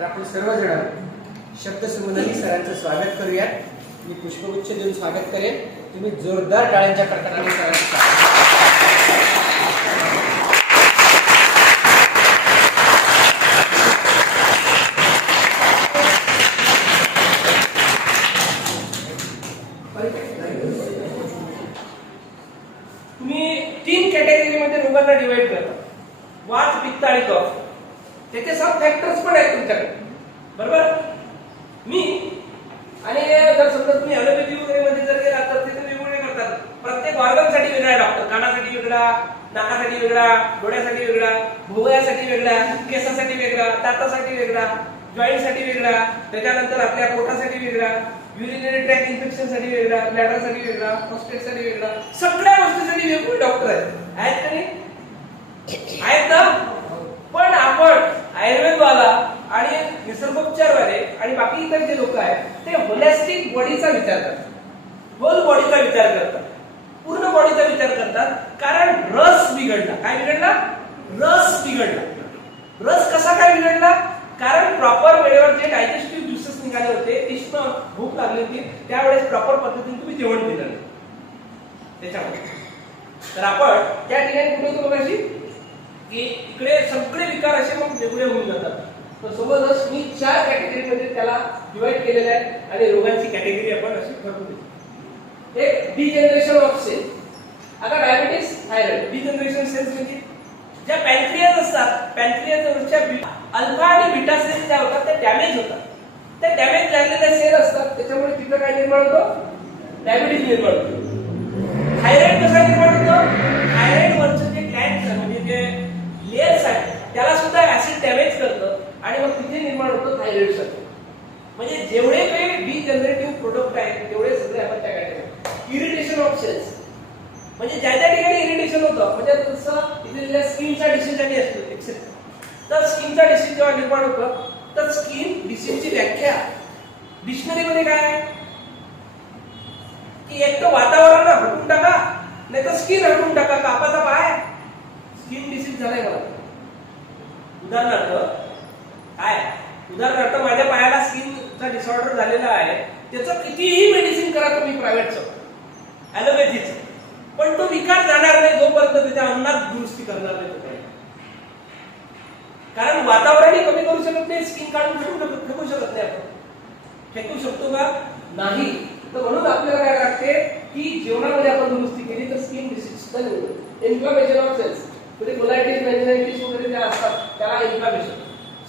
तर आपण सर्वजण शब्दसमुद्री सरांचं स्वागत करूया. मी पुष्पगुच्छ देऊन स्वागत करेन. तुम्ही जोरदार टाळ्यांच्या कडकडाटाने सरांचं स्वागत. तुम्ही 3 कॅटेगरीमध्ये रोगांना डिवाइड करता. वात, पित्त आणि कफ. त्याचे सब फॅक्टर्स पण आहेत तुमच्याकडे, बरोबर. मी आणि जर समजा तुम्ही ॲलोपॅथी वगैरे मध्ये जर गेला तर तिथे वेगवेगळे करतात. प्रत्येक ऑर्गनसाठी वेगळा डॉक्टर. कानासाठी वेगळा, नाकासाठी वेगळा, डोळ्यासाठी वेगळा, भोवयासाठी वेगळा, केसासाठी वेगळा, दातासाठी वेगळा, जॉईंटसाठी वेगळा, त्याच्यानंतर आपल्या पोटासाठी वेगळा, युरिनरी ट्रॅक इन्फेक्शनसाठी वेगळा, ब्लॅडरसाठी वेगळा, प्रोस्टेटसाठी वेगळा. सगळ्या गोष्टीसाठी वेगवेगळे डॉक्टर आहेत का नाही? आहेत ना? पण आपण आयुर्वेदवाला आणि निसर्गोपचारवाले आणि बाकी इतर जे लोक आहेत ते होलिस्टिक बॉडीचा विचार करतात. होल बॉडीचा विचार करतात. पूर्ण बॉडीचा विचार करतात. कारण रस बिघडला. काय बिघडला? रस बिघडला. रस कसा काय बिघडला? कारण प्रॉपर वेळेवर जे डायजेस्टिव्ह ज्युसेस निघाले होते, तीक्ष्ण भूक लागली होती, त्यावेळेस प्रॉपर पद्धतीने तुम्ही जेवण दिलं नाही त्याच्यामध्ये. तर आपण त्या ठिकाणी कुठे होतो बघाशी की इकडे सगळे विकार असे मग वेगळे होऊन जातात. तर सोबतच मी 4 कॅटेगरीमध्ये त्याला डिवाइड केलेलं आहे आणि रोगांची कॅटेगरी आपण अशी ठरवून देतो. एक डिजनरेशन ऑफ सेल. आता डायबिटीस, थायरॉइड. डिजनरेशन सेल्स म्हणजे ज्या पॅनक्रियाज असतात, पॅनक्रियाजवरच्या अल्फा आणि बीटा सेल्स ज्या होतात त्या डॅमेज होतात. त्या डॅमेज झालेल्या सेल असतात, त्याच्यामुळे तिथं काय निर्माण होतं? डायबिटीज निर्माण होतो. थायरॉइड कसा निर्माण होतो? थायरॉइड वरचं जे ग्लँड म्हणजे जे लेयर्स आहेत त्याला सुद्धा ऍसिड डॅमेज करतं आणि मग तिथे निर्माण होतं थायरॉइड सर्कल. म्हणजे जेवढे काही डिजनरेटिव्ह प्रोडक्ट आहेत तेवढे सगळे आपण त्या कॅटेगरीत. इरिटेशन ऑफ सेल्स म्हणजे ज्या ज्या ठिकाणी इरिटेशन होतं, म्हणजे जसं इथे स्किनचा डिसीज आणि असतो, तर स्किनचा डिसीज जेव्हा निर्माण होतं तर स्किन डिसीजची व्याख्या डिक्शनरीमध्ये काय आहे की एक तर वातावरण हटून टाका, नाही तर स्किन हटून टाका. कापाचा पाय स्किन डिसीज झालाय मला. उदाहरणार्थ माझ्या पायाला स्किनचा डिसऑर्डर झालेला आहे. त्याचं कितीही मेडिसिन करा तुम्ही प्रायव्हेटचं, ॲलोपॅथीचं, पण तो विकार जाणार नाही जोपर्यंत त्याच्या अन्नात दुरुस्ती करणार नाही. कारण वातावरणही कमी करू शकत नाही, स्किन काढून फेकू शकत नाही. आपण फेकू शकतो का? नाही. तर म्हणून आपल्याला काय लागते की जेवणामध्ये आपण दुरुस्ती केली तर स्किन डिसीज सुद्धा निघतो. इन्फ्लामेशन ऑफ सेल्स म्हणजे कोलायटिस, मेनिंजायटिस वगैरे जे असतात त्याला इन्फ्लामेशन.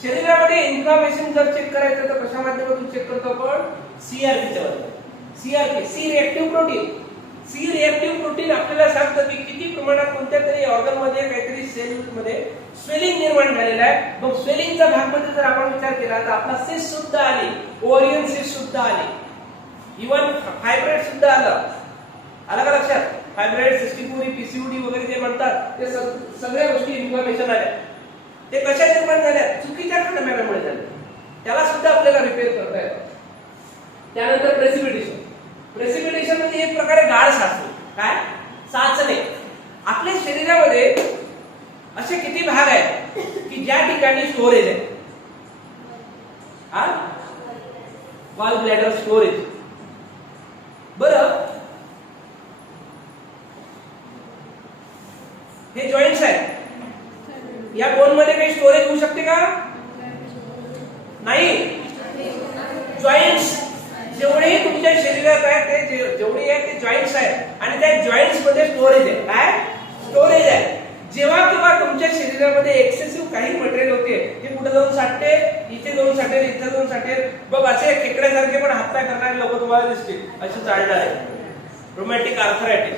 शरीरामध्ये इन्फ्लामेशन जर चेक करायचं तर कशा माध्यमातून चेक करतो आपण? सीआरपीच्या माध्यमातून. CRP, C reactive protein. C reactive protein आपल्याला सांगतं की किती प्रमाणात कोणत्या तरी ऑर्गन मध्ये काहीतरी सेल मध्ये स्वेलिंग निर्माण झालेला आहे. मग स्वेलिंगचा भाग मध्ये जर आपण विचार केला तर आपला सिस्ट सुद्धा आली, ओव्हरियन सिस्ट सुद्धा आली, इव्हन फायब्रॉइड सुद्धा आलं. आलं का लक्षात? फायब्रॉइड, सिस्टिकोरी, पीसीओडी वगैरे जे म्हणतात ते सगळ्या गोष्टी इन्फ्लामेशन आल्या. ते कशा निर्माण झाल्या? चुकीच्या खाण्यामुळे झाल्या. त्याला सुद्धा आपल्याला रिपेअर करता येतं. त्यानंतर प्रेसिपिटेशन. प्रेसिपिटेशन म्हणजे एक प्रकारे गाळ साचणे. काय? साचणे. आपल्या शरीरामध्ये असे किती भाग आहेत की ज्या ठिकाणी स्टोरेज आहे? Gall bladder storage. बरं, हे जॉईंट्स आहेत. या बोन मध्ये काही स्टोरेज होऊ शकते का? नाही. जॉईंट्स जेवढेही तुमच्या शरीरात आहेत ते जेवढे आहेत ते जॉईंट्स आहेत आणि त्या जॉईंट्स मध्ये स्टोरेज आहे. काय? स्टोरेज आहे. जेव्हा केव्हा तुमच्या शरीरामध्ये एक्सेसिव्ह काही मटेरियल होते ते कुठे जाऊन साठते? इथे जाऊन साठेल, इथे जाऊन साठेल. बघ असे खेकड्यासारखे पण हातपाय करणारे लोक तुम्हाला दिसतील. असे चालणार आहे. Romantic arthritis.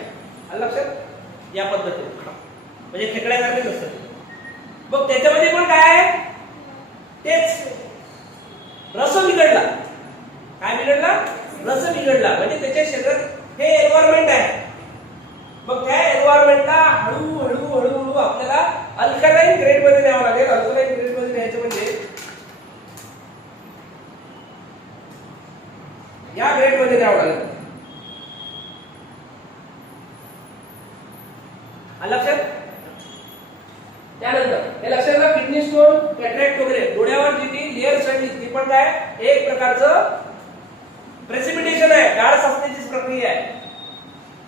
आलं लक्षात? या पद्धतीने म्हणजे खेकड्यासारखेच असतात. मग त्याच्यामध्ये पण काय आहे? तेच रस बिघडला. काय बिघडला? रस बिघडला. म्हणजे त्याच्या शरीरात हे एन्व्हायरमेंट आहे. मग त्या एन्व्हायरमेंटला हळूहळू आपल्याला अल्कलाइन ग्रेड मध्ये न्यावं लागेल. अल्कलाइन ग्रेड मध्ये न्यायचं म्हणजे या ग्रेड मध्ये न्यावं लागेल. लक्षात? त्यानंतर हे लक्षात घ्या. किडनी स्टोन, कॅटरॅक्ट वगैरे डोळ्यावर जी लेअर चढली पण काय एक प्रकारचं प्रेसिपिटेशन आहे, गाळ साचण्याची प्रक्रिया आहे.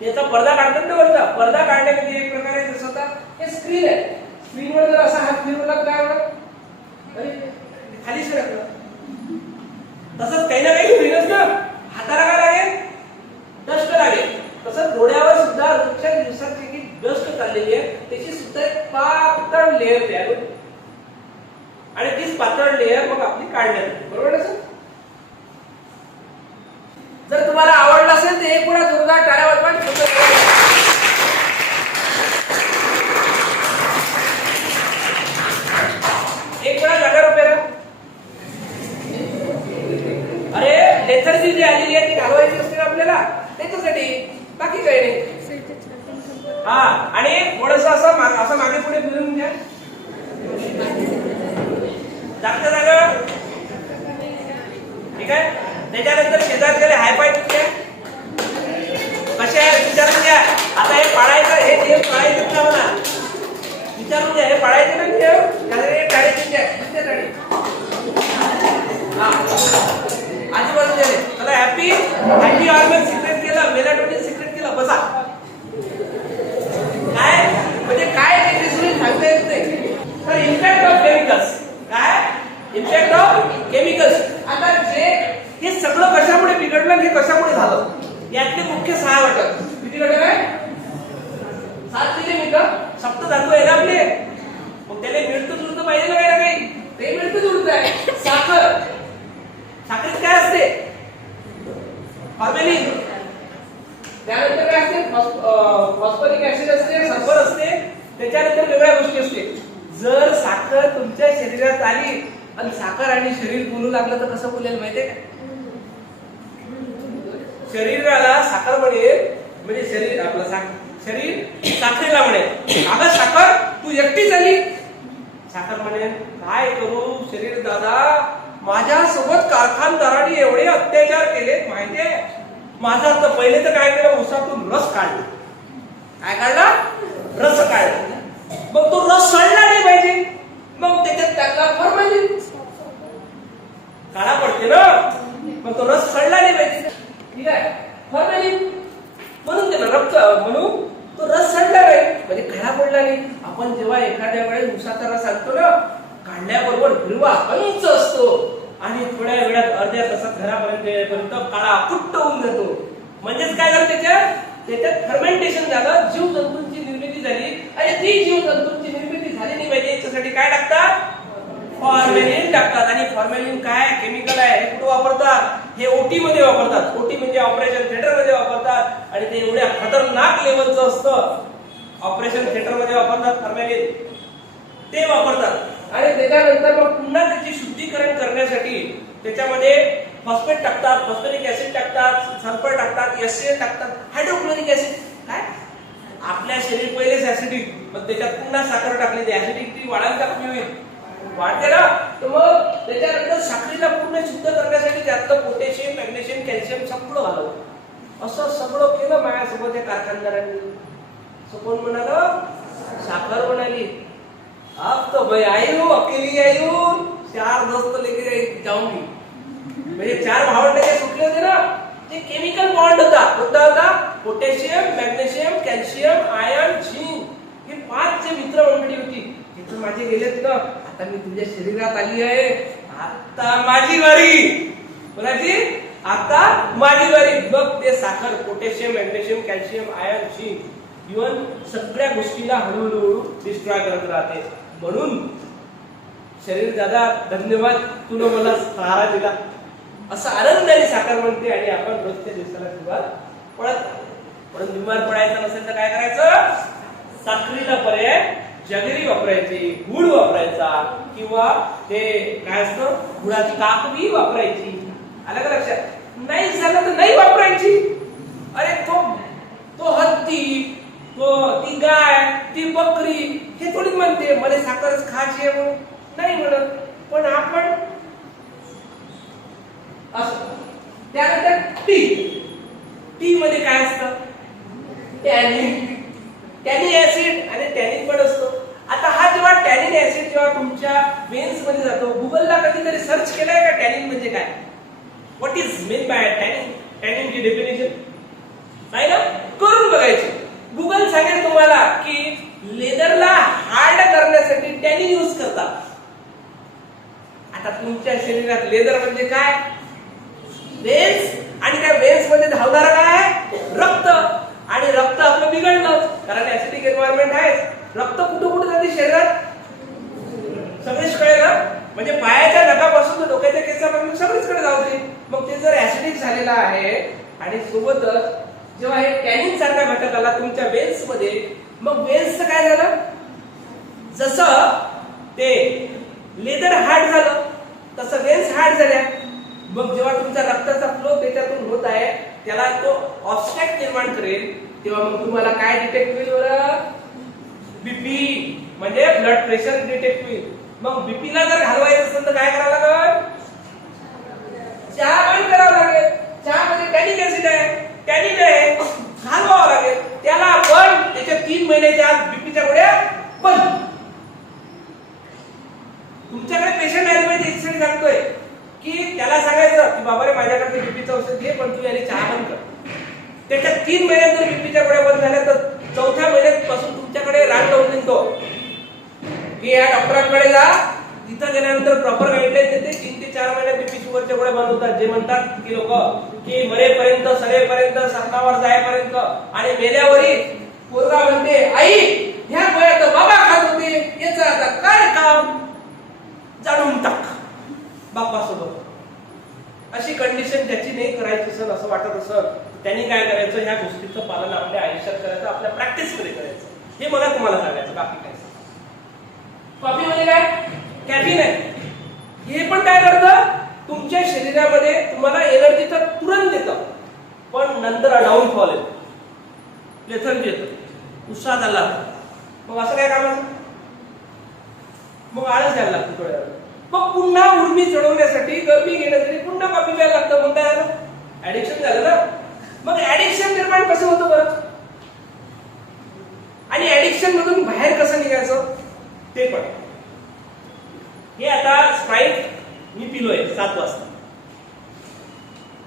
त्याचा पडदा काढतात ना वरचा, पडदा काढण्यामध्ये एक प्रकारे जसं आता हे स्क्रीन आहे, स्क्रीनवर जर असा हात फिरवला तर काय होणार, खाली सरकलं. तसंच काही ना काही स्क्रीनच ना, हाताला काय लागेल, डस्ट लागेल. तसंच डोळ्यावर सुद्धा रोजच्या दिवसाची जी डस्ट चाललेली आहे त्याची सुद्धा एक पातळ लेअर तयार होते आणि तीच पातळ लेअर मग आपली काढण्यात येते. बरोबर आहे सर? जर तुम्हाला आवडलं असेल तर एक वेळा जोरदार टाळ्या वाजवा. एक वेळा जागा रुपये. अरे लेथरची जी आलेली आहे ती घालवायची असते आपल्याला, त्याच्यासाठी, बाकी काही नाही. हा, आणि थोडस असं मागे पुढे फिरून घ्या. जागच्या जागा. ठीक आहे. त्याच्यानंतर शेजारच्याला हायफाय द्या. कसे आहे विचारून घ्या. आता हे पाळायचं, हे नियम पाळायचं ना मला विचारून घ्या. हे पाळायचं ना नियम, टाळीची द्या. आजूबाजूला चला. हॅपी हॉर्मोन सिक्रेट केलं, मेलाटोनिन सिक्रेट केलं. बसा. काय म्हणजे काय त्याची सांगता येत नाही. तर इम्पॅक्ट ऑफ केमिकल्स. काय इम्पॅक्ट ऑफ केमिकल्स. आता जे हे सगळं कशामुळे बिघडलं, हे कशामुळे झालं, यातले मुख्य 6 घटक. किती घटक आहे? 7 दिले मी तर. सप्तधातू आहे ना आपले, मग त्याला मिळतं जुळतं पाहिजे ना काही ना काही. ते मिळतं जुळतं आहे. साखर, साखरेत काय असते? फॉर्मेलिन. त्यानंतर काय असते? फॉस्फरिक ऍसिड असते, सल्फर असते. त्याच्यानंतर वेगळ्या गोष्टी असते. जर साखर तुमच्या शरीरात आली आणि साखर आणि शरीर बोलू लागलं तर कसं बोलेल माहितीये का? शरीराला साखर म्हणेल, म्हणजे शरीर आपलं शरीर साखरेला म्हणेल, अगं साखर तू एकटीच आली. साखर म्हणेल, काय करू शरीर दादा, माझ्यासोबत कारखानदारांनी एवढे अत्याचार केलेत माहितीये. माझा तर पहिले तर काय केलं, उसातून रस काढला. काय काढला? रस काढला. मग तो रस सडला नाही पाहिजे, मग त्याच्यात टाकला फॉर्मॅलिन. काळा पडते ना, मग तो रस सडला नाही पाहिजे. ठीक आहे, फॉर्मॅलिन म्हणून त्याला रक्त, म्हणून तो रस सडला नाही, म्हणजे काळा पडला नाही. आपण जेव्हा एखाद्या वेळेस उसाचा रस आणतो ना, काढल्याबरोबर हिरवा कंच असतो आणि थोड्या वेळात अर्ध्या तासात घरापर्यंत काळा कुट्ट होऊन जातो. म्हणजेच काय झालं, त्याच्यात फर्मेंटेशन झालं, जीवजंतूंची निर्मिती झाली. आणि ती जीवजंतूंची निर्मिती झाली नाही पाहिजे याच्यासाठी काय टाकतात? फॉर्मेलिन टाकतात. आणि फॉर्मेलिन काय केमिकल आहे, हे कुठे वापरतात? हे ओटी मध्ये वापरतात. ओटी म्हणजे ऑपरेशन थिएटर मध्ये वापरतात. आणि ते एवढ्या खतरनाक लेवलचं असतं, ऑपरेशन थिएटर मध्ये वापरतात फॉर्मेलिन, ते वापरतात. आणि त्याच्यानंतर मग पुन्हा त्याची शुद्धीकरण करण्यासाठी त्याच्यामध्ये फॉस्फेट टाकतात, फॉस्फरिक ऍसिड टाकतात, सल्फर टाकतात, HCl टाकतात, हायड्रोक्लोरिक ऍसिड. काय आपल्या शरीर पहिलेच ऍसिडिक, मग त्याच्यात पुन्हा साखर टाकली, ती ऍसिडिटी वाढायला कमी होईल, वाढते ना. तर मग त्याच्यानंतर साखरेला पूर्ण शुद्ध करण्यासाठी त्यातलं पोटॅशियम, मॅग्नेशियम, कॅल्शियम सगळं घालवलं. असं सगळं केलं माझ्यासोबत या कारखानदारांनी. कोण म्हणाल? साखर म्हणाली. अब तो भाई आई हूँ, अकेली आई हूँ, 4 दोस्त लेके जाऊंगी. म्हणजे 4 भावंड जे सुटले होते ना, ते केमिकल बॉन्ड होता. कोणता होता? Potassium, magnesium, calcium, iron, zinc. हे 5 जे मित्र मंडळी होती, तिथं माझे गेलेत ना. आता मी तुझ्या शरीरात आली आहे, आता माझी वारी. कोणाची? आता माझी वारी. मग ते साखर, potassium, magnesium, calcium, iron, zinc, even सगळ्या गोष्टीला हळूहळू डिस्ट्रॉय करत राहते. म्हणून शरीर दादा धन्यवाद, तुला मला सहारा दिला, असं आनंदाने साखर म्हणते. आणि आपण रोजच्या दिवसाला सुरुवात पडत. म्हणून बिमार पडायचं नसेल तर काय करायचं? साखरेला पर्याय जगरी वापरायची, गुळ वापरायचा, किंवा ते काय असतं गुळाची काकवी वापरायची. आलं का लक्षात? नाही झालं तर नाही वापरायची. अरे तो हत्ती, ती गाय, ती बकरी हे थोडी म्हणते मला साखरच खायची आहे म्हणून, नाही म्हणत. पण आपण असं. त्यानंतर टी मध्ये काय असतं? टॅनिन ऍसिड आणि टॅनिन पण असतो. आता हा जेव्हा टॅनिन ऍसिड जेव्हा तुमच्या वेन्स मध्ये जातो, गुगलला कधीतरी सर्च केलाय का टॅनिन काय? What is mean by tanning? टॅनिंगची डेफिनेशन नाही ना, करून बघायची. गुगल सांगेल तुम्हाला की लेदरला हार्ड करण्यासाठी टॅनिंग यूज करतात. आता तुमच्या शरीरात लेदर म्हणजे काय? वेन्स, आणि त्या वेन्स मध्ये धावणारा काय? रक्त. आणि रक्त आपलं बिघडलं कारण ऍसिडिक एन्व्हायरमेंट आहे. रक्त कुठं कुठं जाते शरीरात? सगळीकडे ना, म्हणजे पायाच्या नखापासून तर डोक्याच्या केसापर्यंत सगळीकडे जाते. मग ते जर ऍसिडिक झालेलं आहे आणि सोबतच जेव्हा हे टॅनिन सारखा घटक आला तुमच्या वेन्स मध्ये, मग वेन्सचं काय झालं? जसं ते लेदर हार्ड झालं तसं वेन्स हार्ड झाल्या. मग जेव्हा तुमचा रक्ताचा फ्लो त्याच्यातून होत आहे त्याला तो ऑब्स्ट्रॅक्ट निर्माण करेल, तेव्हा मग तुम्हाला काय डिटेक्ट होईल बरं? बीपी म्हणजे ब्लड प्रेशर डिटेक्ट होईल. मग बीपीला जर घालवायचं असेल तर काय करावं लागेल? चहा बंद करावं लागेल. चहामध्ये टॅनिक ऍसिड आहे, टॅनिन आहे, घालवावं लागेल. त्याला पण त्याच्या 3 महिन्याच्या आत बीपीच्या गोळ्या बंद. तुमच्याकडे पेशंट आले पाहिजे, एक्सिडेंट सांगतोय की त्याला सांगायचं की बाबा रे माझ्याकडे बीपीचं औषध घे पण तू याने चहा बंद कर. त्याच्या 3 महिन्यात जर बीपीच्या गोळ्या बंद झाल्या तर 4थ्या महिन्यापासून तुमच्याकडे राग लावून देतो की या डॉक्टरांकडे जा. तिथं गेल्यानंतर प्रॉपर गाईडलाईन देते. 3 ते 4 महिन्यात बीपी शुगरच्या गोळ्या बंद होतात. जे म्हणतात की लोक की मरेपर्यंत, सरेपर्यंत, सरणावर जायपर्यंत, आणि मेल्यावरही पोरगा म्हणते आई ह्या गोळ्या तर बाबा खात होते, याचं आता काय काम? जाणून टाक बाप्पासोबत. अशी कंडिशन ज्याची नाही करायची असेल असं वाटत असेल त्यांनी काय करायचं? ह्या गोष्टीचं पालन आपल्या आयुष्यात करायचं, आपल्या प्रॅक्टिस मध्ये करायचं. हे मला तुम्हाला सांगायचं, बाकी काय. कॉफी मध्ये काय? कॅफीन आहे. हे पण काय करतं? तुमच्या शरीरामध्ये तुम्हाला एनर्जी तर तुरंत देतं पण नंतर डाऊनफॉल येतो, लेथर्जी येतं, उत्साह झाला. मग असं काय कामाचं? मग आळस द्यायला लागतो थोड्या वेळ. मग पुन्हा उर्मी चढवण्यासाठी, गरमी घेण्यासाठी पुन्हा कॉफी प्यायला लागतं. मग काय झालं? ऍडिक्शन झालं ना. मग ऍडिक्शन निर्माण कसं होतं बरं? आणि ऍडिक्शन मधून बाहेर कसं निघायचं ते पण. हे आता स्प्राईट मी पिलोय 7 वाजता,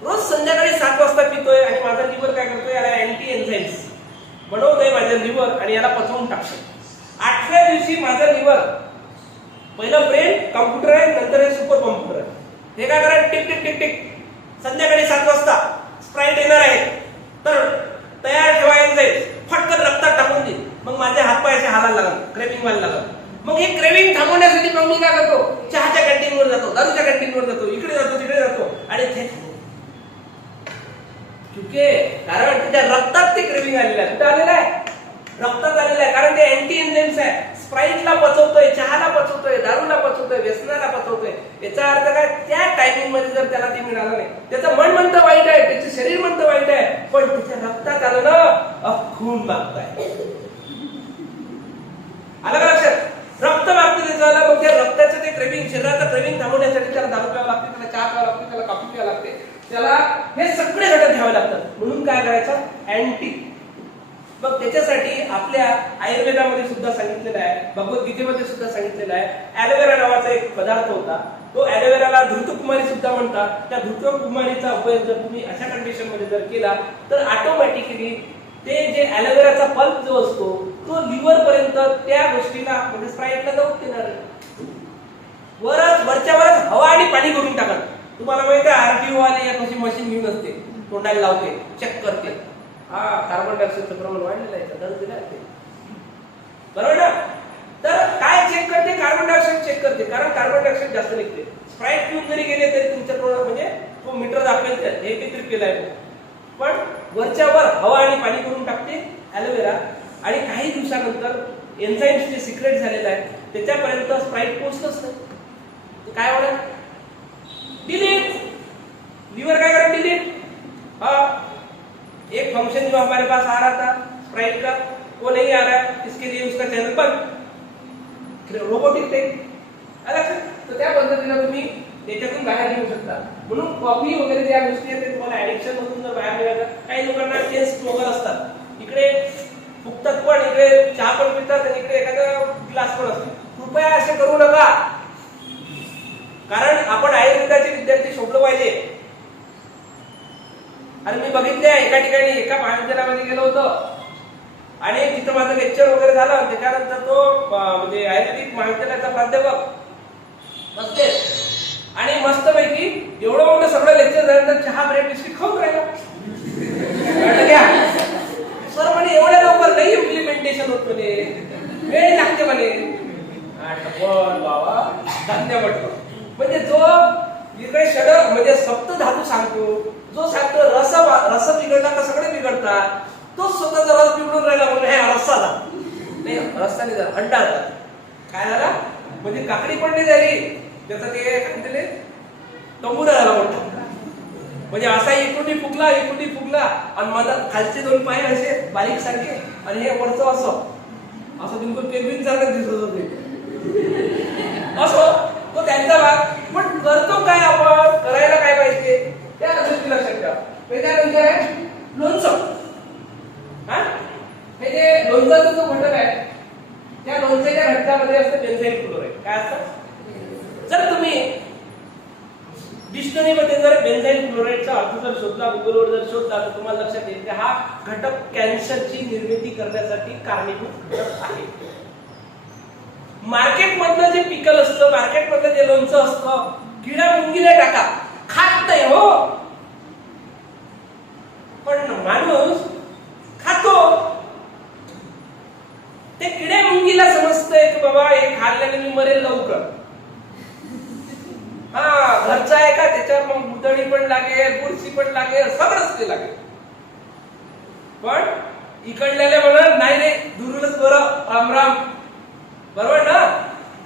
रोज संध्याकाळी 7 वाजता पितोय आणि माझा लिव्हर काय करतोय? याला अँटी एन्झाईम्स बनवतोय माझं लिव्हर आणि याला पचवून टाकतोय. 8व्या दिवशी माझं लिव्हर, पहिलं ब्रेन कॉम्प्युटर आहे, नंतर हे सुपर कॉम्प्युटर आहे. हे काय करायचं? Tick tick tick tick. संध्याकाळी 7 वाजता स्प्राईट येणार आहे तर तयार ठेवायला जाईल, फटकन रक्तात टाकून देईल. मग माझे हातपाय असे हालायला लागले, क्रेविंग व्हायला लागलं. मग हे क्रेविंग थांबवण्यासाठी मग मी काय करतो? चहाच्या कॅन्टीनवर जातो, दारूच्या कॅन्टीनवर जातो, इकडे जातो, तिकडे जातो आणि ते चुके. कारण त्याच्या रक्तात ते क्रेविंग आलेलं आहे. कुठे आलेलं आहे? रक्तात आलेलं आहे. कारण ते अँटी एन्झाईम्स आहे. स्प्राईटला पचवतोय, चहाला पचवतोय, दारूला पचवतोय, व्यसनाला पचवतोय. याचा अर्थ काय? त्या टायमिंग मध्ये जर त्याला ते मिळालं नाही, त्याचं मन म्हणतं वाईट आहे, त्याचं शरीर म्हणतं वाईट आहे, पण त्याच्या रक्तात आलं ना, खून मागताय. आलं का लक्षात? रक्त मागतं त्याचं आलं. मग त्या रक्ताचं ते क्रेविंग, शरीराचं क्रेविंग थांबवण्यासाठी त्याला दारू प्यावं लागते, त्याला चहा प्यावं लागते, त्याला कॉफी प्यावं लागते, त्याला हे सगळे घटक घ्यावे लागतात. म्हणून काय करायचं? अँटी. मग त्याच्यासाठी आपल्या आयुर्वेदामध्ये सुद्धा सांगितलेलं आहे, भगवद्गीतेमध्ये सुद्धा सांगितलेलं आहे. ॲलोवेरा नावाचा एक पदार्थ होता, तो ॲलोवेराला धृतकुमारी सुद्धा म्हणतात. त्या धृतकुमारीचा उपयोग जर तुम्ही अशा कंडिशन मध्ये जर केला तर ऑटोमॅटिकली ते जे ॲलोवेराचा पल्प जो असतो तो लिव्हर पर्यंत त्या गोष्टीला म्हणजे स्प्राईटला जाऊ देणार नाही. वरच्या वरच हवा आणि पाणी करून टाकत. तुम्हाला माहिती आहे आरटीओ वाले या कशी मशीन घेऊन असते, तोंडाला लावते, चेक करते. हा कार्बन डायऑक्साईडचं प्रमाण वाढलेलं आहे, दर दिला आहे, बरोबर ना? तर काय चेक करते? कार्बन डायऑक्साईड चेक करते, कारण कार्बन डायऑक्साईड जास्त निघते. स्प्राईट पिऊन जरी गेले तरी तुमच्या म्हणजे तो मीटर दाखवेल हे एकत्रित केलाय, पण वरच्या वर हवा आणि पाणी करून टाकते ॲलोवेरा. आणि काही दिवसानंतर एन्झाईम्स जे सिक्रेट झालेलं आहे त्याच्यापर्यंत स्प्राईट पोहोचतच नाही. काय होणार? डिलीट. लिव्हर काय करें? डिलीट. हाँ, एक फंक्शन जो हमारे पास आ रहा था स्प्राइट का वो नहीं आ रहा है, इसके लिए उसका चैनल बंद. रोबोटिक टेक अलग से. तो त्या पद्धतीने तुम्ही त्याच्यातून बाहेर निघू शकता. म्हणून कॉफी वगैरे ज्या गोष्टी आहेत ते तुम्हाला ऍडिक्शन मधून जर बाहेर निघायचं. काही लोकांना टेस्ट स्मोकर असतात, इकडे फुकतात पण इकडे चहा पण पितात आणि इकडे एखादा ग्लास पण असतो. कृपया असे करू नका, कारण आपण आयुर्वेदाचे विद्यार्थी शोभलो पाहिजे. आणि मी बघितले एका ठिकाणी एका महाविद्यालयामध्ये गेलो होतो आणि तिथं माझं लेक्चर वगैरे झालं. त्याच्यानंतर तो म्हणजे आयुर्वेदिक महाविद्यालयाचा प्राध्यापक बसले आणि मस्तपैकी एवढं मोठं सगळं लेक्चर झाल्यानंतर चहा ब्रेड बिस्किट खाऊन राहिला. सर म्हणे एवढ्या लवकर नाही इम्प्लिमेंटेशन होत म्हणे, वेळ लागते म्हणे. बाबा धन्य म्हटलं. म्हणजे जो इकडे षड म्हणजे सप्त धातू सांगतो, जो सांगतो रस बिघडला तर सगळे बिघडतात, तो स्वतःचा रस बिघडून राहिला म्हणून हे रस्सा झाला नाही, रस्सा नाही झाला, अंडा झाला. काय झाला म्हणजे काकडी पण नाही झाली, त्याचा ते काय म्हणते तंबुरा झाला मोठा. म्हणजे असा इकडून फुगला आणि माझा खालचे दोन पाय असे बारीक सारखे आणि हे वरचं असं बिलकुल पेंग्विन सारखं दिसत होते. असो तो त्यांचा भाग. पण करतो काय आपण, करायला काय पाहिजे त्या गोष्टी लक्षात ठेवा. त्याच्यानंतर आहे लोणचं. हे जे लोणचाचा जो घटक आहे त्या लोणच्याच्या घटकामध्ये असतं बेन्झाईल क्लोराईड. काय असतं, जर तुम्ही डिक्शनरीमध्ये जर बेन्झाईल क्लोराईडचा अर्थ जर शोधला, गुगलवर जर शोधला, तर तुम्हाला लक्षात येईल की हा घटक कॅन्सरची निर्मिती करण्यासाठी कारणीभूत घटक आहे. मार्केटमधलं जे पिकल असतं, मार्केटमधलं जे लोणचं असतं, किडा मुंगीला टाका, खात नाही हो, पण माणूस खातो. ते किडे मुंगीला समजतंय की बाबा हे खाल्ल्याने मी मरेल लवकर. हा घरचा आहे का, त्याच्यावर मग मुदडी पण लागेल, बुरशी पण लागेल, सगळंच ते लागेल. पण इकडल्याने म्हणत नाही रे दुरूनच बरं, रामराम, बरोबर ना.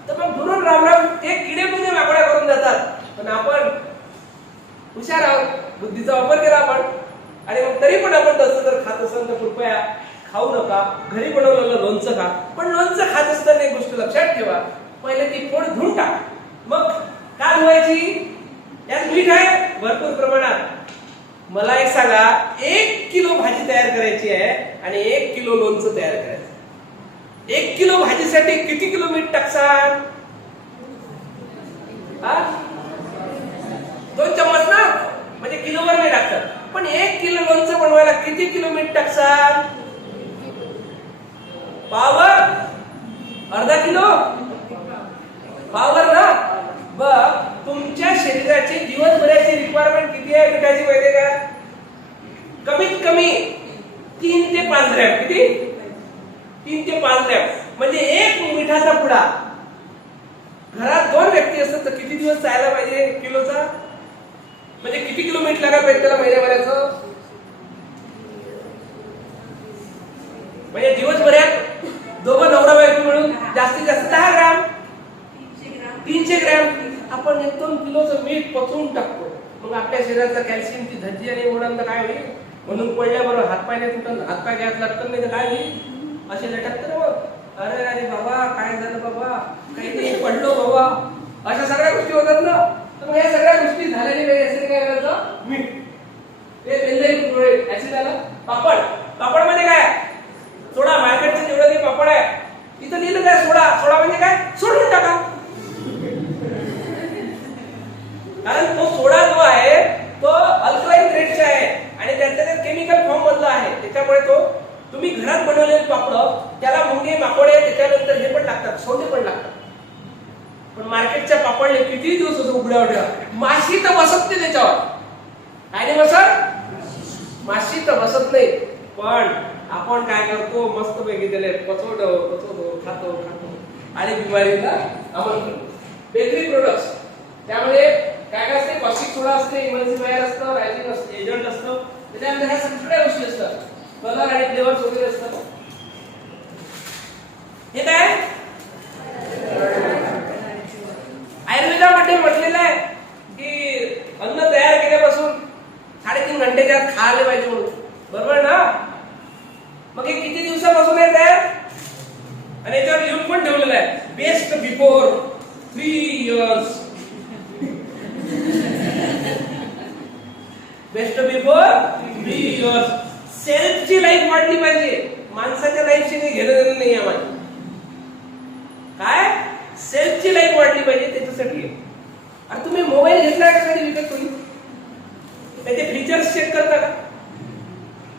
तर मग दुरून रामराम ते किडे मुंगे माकड्या करून जातात. पण आपण हुशार आहोत, बुद्धीचा वापर केला आपण, आणि मग तरी पण आपण तसं जर खात असेल तर कृपया खाऊ नका, घरी बनवलेलं लोणचं खा. पण लोणचं खात असताना एक गोष्ट लक्षात ठेवा, पहिले ती फोड धुवून टाक, मग का धुवायची, यात मीठ आहे भरपूर प्रमाणात. मला एक सांगा, 1 किलो भाजी तयार करायची आहे आणि 1 किलो लोणचं तयार करायचं. 1 किलो भाजीसाठी किती किलो मीठ टाकसाल? 2 चम्मच ना, म्हणजे किलोवर नाही टाकतात. पण 1 किलो लोणचं बनवायला किती किलो मीठ टाकसाल? पावर अर्धा किलो पावर ना. बघ तुमच्या शरीराची दिवसभराची रिक्वायरमेंट किती आहे मिठाची माहिती का? कमीत कमी 3 ते 5 ग्रॅम. किती? 3 ते 5 ग्रॅम. म्हणजे एक मिठाचा पुडा घरात 2 व्यक्ती असतात तर किती दिवस चालायला पाहिजे किलोचा? म्हणजे किती किलो मीठ लागायला पाहिजे त्याला महिन्याभराचं? म्हणजे दिवसभरात दोघं नवरा बायको मिळून जास्तीत जास्त 10 ग्रॅम, 300 ग्रॅम. आपण 1-2 किलोचं मीठ पचवून टाकतो. मग आपल्या शरीरातला कॅल्शियमची धज्जी आणि ओढांना काय होईल? म्हणून पडल्याबरोबर हातपाय नाही तुटत, हातपाय गॅस लागत नाही तर काय होईल? असे लटकत ना. मग अरे अरे बाबा काय झालं बाबा, काही पडलो बाबा, अशा सगळ्या गोष्टी होतात ना. तर मग या सगळ्या गोष्टी झाल्याने वेगळे काय करायचं? मीठ. ते बेन्झाईल क्लोराईड ऍसिड आलं. पापड, पापडमध्ये काय सोडा, मार्केटचं जेवढं काही पापड आहे तिथं लिहिलं काय सोडा. सोडा म्हणजे काय? सोडून टाका. कारण तो सोडा जो आहे तो अल्कलाइन ग्रेडचा आहे आणि त्याचा केमिकल फॉर्म मधला आहे. त्याच्यामुळे तो तुम्ही घरात बनवलेले पापड त्याला मुंगे माकोडे त्याच्यानंतर हे पण लागतात, सोंडे पण लागतात. पण मार्केटच्या पापडले किती दिवस होतो उघड्यावर ठेवा, माशी तर बसत नाही त्याच्यावर. काय नाही बसत? माशी तर बसत नाही. पण आपण काय करतो, मस्त पैकी त्याला पचवतो, खातो आणि बिमारीला आमंत्रण. बेकरी प्रोडक्ट्स त्यामध्ये काय काय असते? कॉस्टिक सोडा असते, इमल्सिफायर असतं, रायझिंग असतं, एजंट असतं. त्याच्यामध्ये ह्या सगळ्या गोष्टी असतात, कलर आणि फ्लेवर्स वगैरे असतात. हे काय आयुर्वेदामध्ये म्हटलेलं आहे की अन्न तयार केल्यापासून 3.5 घंटेच्या आत खायला पाहिजे म्हणून, बरोबर ना. मग हे किती दिवसापासून आहे तयार? आणि याच्यावर लिहून पण ठेवलेलं आहे best before 3 years. Best before 3 years. सेल्फची लाईफ वाढली पाहिजे, माणसाच्या लाईफशी काही घेणं देणं नाही आम्हाला. काय सेल्फची लाईफ वाढली पाहिजे त्याच्यासाठी. अरे तुम्ही मोबाईल घेतला का कधी विकत? तुम्ही त्याचे फीचर्स चेक करता का?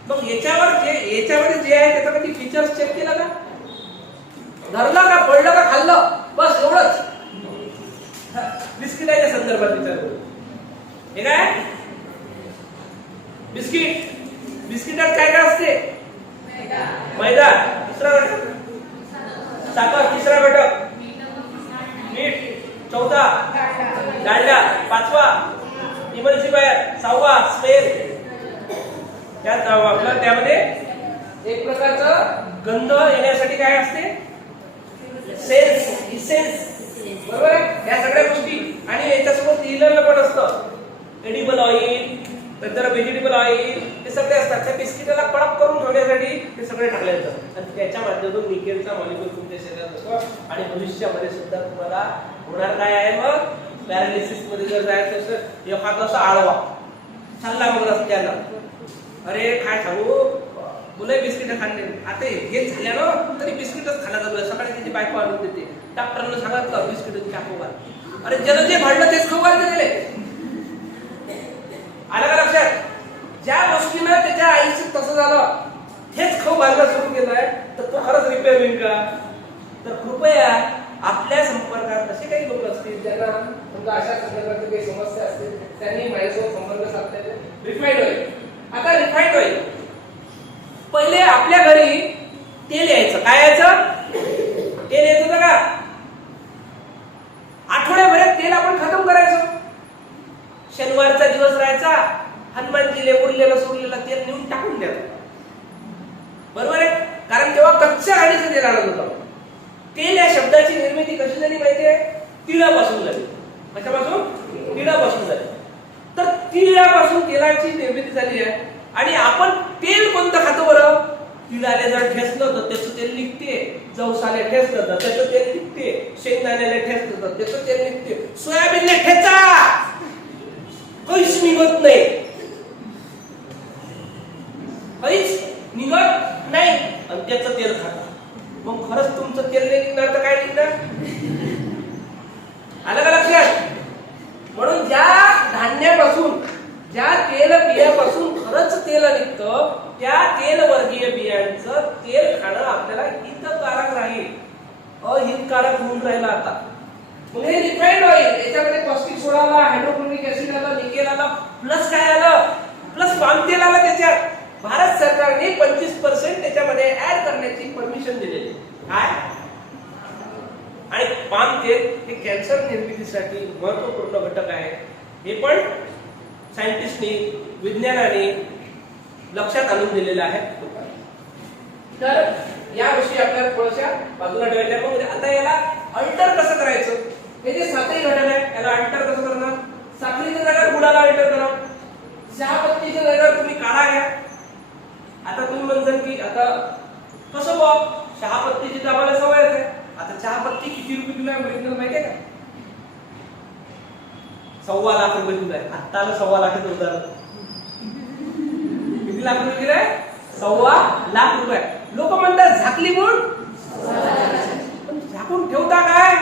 मग याच्यामध्ये जे आहे त्याचा कधी फीचर्स चेक केला का? धरलं का, पडलं का, खाल्लं, बस एवढंच. बिस्किटाच्या संदर्भात विचार करू. हे काय बिस्किटात काय काय असते? मैदा, दुसरा घटक साखर, तिसरा घटक मीठ, चौथा डालडा, पाचवा इमल्सिफायर, सहावा स्पेल. त्यामध्ये एक प्रकारचं गंध येण्यासाठी काय असते? सेन्स, इसेन्स, बरोबर आहे. या सगळ्या गोष्टी आणि याच्यासोबत लिहिलेलं पण असतं एडिबल ऑइल, नंतर व्हेजिटेबल ऑइल, हे सगळे असतात. त्या बिस्किटाला कडक करून ठेवण्यासाठी हे सगळे टाकले जातात आणि त्याच्या माध्यमातून निकेलचा मॉलिक्यूल तुमच्या शरीरात होतो आणि भविष्यामध्ये सुद्धा तुम्हाला होणार काय आहे? मग पॅरालिसिस मध्ये जर जायचं असेल, एखादा आळवा चालला मग रस्त्याला, अरे काय सांगू मुलं बिस्किट खाल्ले, आता हे झाल्यानं तरी बिस्किटच खायला चालू आहे. सकाळी त्याची बायको आणून देते, डॉक्टरनं सांगितलं बिस्किट खाऊ घाल. अरे ज्यानं जे घडलं तेच खाऊ घालते दिले. आलं का लक्षात? ज्या गोष्टीनं त्याच्या आयुष्यात तसं झालं हेच खाऊ घालणं सुरू केलंय, तर तो खरंच रिपेअर होईल का? तर कृपया आपल्या संपर्कात असे काही लोक असतील ज्यांना समजा अशा संदर्भातील काही समस्या असतील, त्यांनी माझ्यासोबत संपर्क साधले. Refined oil. आता रिफाईंड ऑइल पहिले आपल्या घरी तेल यायचं. काय यायचं? तेल येत होतं का? आठवड्याभरात तेल आपण खतम करायचो. शनिवारचा दिवस राहायचा, हनुमानजीले उरलेलं सुरलेलं तेल नेऊन टाकून द्यायचं, बरोबर आहे. कारण तेव्हा कच्च्या गाडीचं तेल आणत होतं. तेल या शब्दाची निर्मिती कशी झाली माहितीये? तिळापासून झाली. कशापासून? तिळापासून झाली. तर तिळापासून तेलाची निर्मिती झाली आहे. आणि आपण तेल कोणतं खातो बरं? तिळाले जर ठेसलं तर त्याचं तेल निघते, जवसाले ठेसलं तर त्याचं तेल निघते, शेंगदाण्याला ठेसलं तर त्याचं तेल निघते. सोयाबीनने ठेचा काहीच निघत नाही, काहीच निघत नाही आणि त्याचं तेल खाता. मग खरंच तुमचं तेल नाही निघणार तर काय निघणार? आलं का लक्षात? म्हणून ज्या धान्यापासून, ज्या तेल बियापासून खरंच तेल निघतं, त्या तेलवर्गीय बियांचं तेल खाणं आपल्याला हितकारक राहील, अहितकारक होऊन राहिलं आता. मग हे रिफाईंड ऑइल, याच्यामध्ये कॉस्टिक सोडा आला, हायड्रोक्लोरिक ऍसिड आला, निकेल आला, प्लस काय आलं? प्लस पाम तेल आलं. त्याच्यात भारत सरकारने 25% त्याच्यामध्ये ऍड करण्याची परमिशन दिलेली. काय? आणि पाम तेल हे कॅन्सर निर्मितीसाठी महत्वपूर्ण घटक आहे. हे पण सायंटिस्टनी, विज्ञानाने लक्षात आणून दिलेलं आहे. तर या गोष्टी आपल्याला थोड्याशा बाजूला ठेवायच्या. मग आता याला अल्टर कसं करायचं? हे जे सातही घटक आहे याला अल्टर कसं करणार? साखरेच्या जागेवर गुळाला अल्टर करा, चहापत्तीच्या जागेवर तुम्ही काढा घ्या. आता तुम्ही म्हणताल की आता कसं बघ, चहापत्तीची तर आम्हाला सवयच आहे. आता चहापत्ती किती रुपये किलो आहे माहिती आहे का? 1.25 लाख रुपये किलो आहे. आता आलं 1.25 लाखाचं उदाहरण. किती लाख रुपये किलो आहे? 1.25 लाख रुपये. लोक म्हणतात झाकली म्हणून, पण झाकून ठेवता काय?